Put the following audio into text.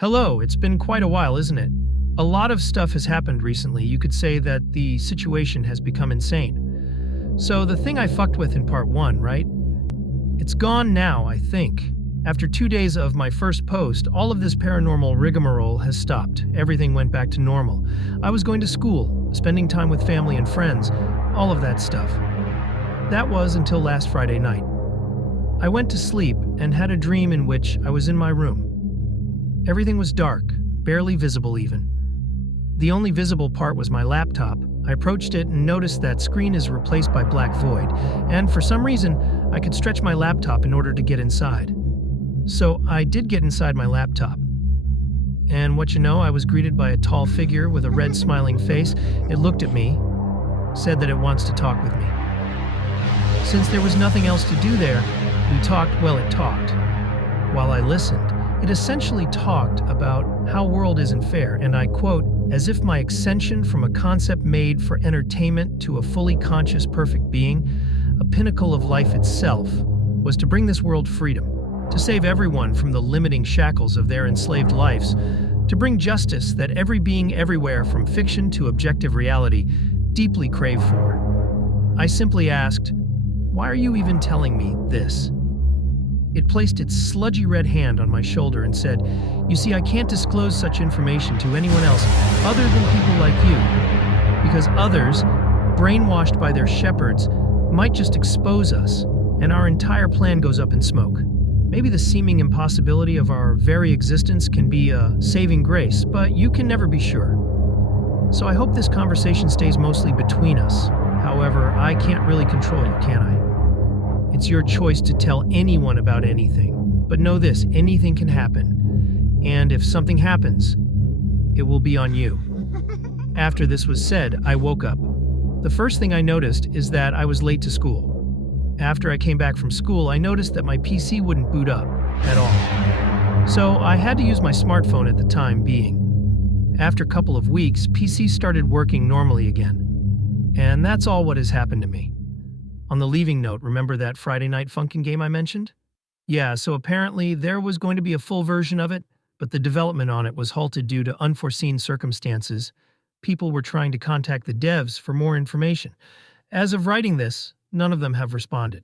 Hello, it's been quite a while, isn't it? A lot of stuff has happened recently. You could say that the situation has become insane. So, the thing I fucked with in part 1, right? It's gone now, I think. After 2 days of my first post, all of this paranormal rigmarole has stopped. Everything went back to normal. I was going to school, spending time with family and friends, all of that stuff. That was until last Friday night. I went to sleep and had a dream in which I was in my room. Everything was dark, barely visible even. The only visible part was my laptop. I approached it and noticed that screen is replaced by black void, and for some reason, I could stretch my laptop in order to get inside. So I did get inside my laptop. And what you know, I was greeted by a tall figure with a red smiling face. It looked at me, said that it wants to talk with me. Since there was nothing else to do there, it talked. While I listened, it essentially talked about how world isn't fair, and I quote, as if my ascension from a concept made for entertainment to a fully conscious perfect being, a pinnacle of life itself, was to bring this world freedom, to save everyone from the limiting shackles of their enslaved lives, to bring justice that every being everywhere from fiction to objective reality deeply crave for. I simply asked, why are you even telling me this? It placed its sludgy red hand on my shoulder and said, you see, I can't disclose such information to anyone else other than people like you, because others, brainwashed by their shepherds, might just expose us, and our entire plan goes up in smoke. Maybe the seeming impossibility of our very existence can be a saving grace, but you can never be sure. So I hope this conversation stays mostly between us. However, I can't really control you, can I? It's your choice to tell anyone about anything. But know this, anything can happen. And if something happens, it will be on you. After this was said, I woke up. The first thing I noticed is that I was late to school. After I came back from school, I noticed that my PC wouldn't boot up at all. So I had to use my smartphone at the time being. After a couple of weeks, PC started working normally again. And that's all what has happened to me. On the leaving note, remember that Friday Night Funkin' game I mentioned? Yeah, so apparently there was going to be a full version of it, but the development on it was halted due to unforeseen circumstances. People were trying to contact the devs for more information. As of writing this, none of them have responded.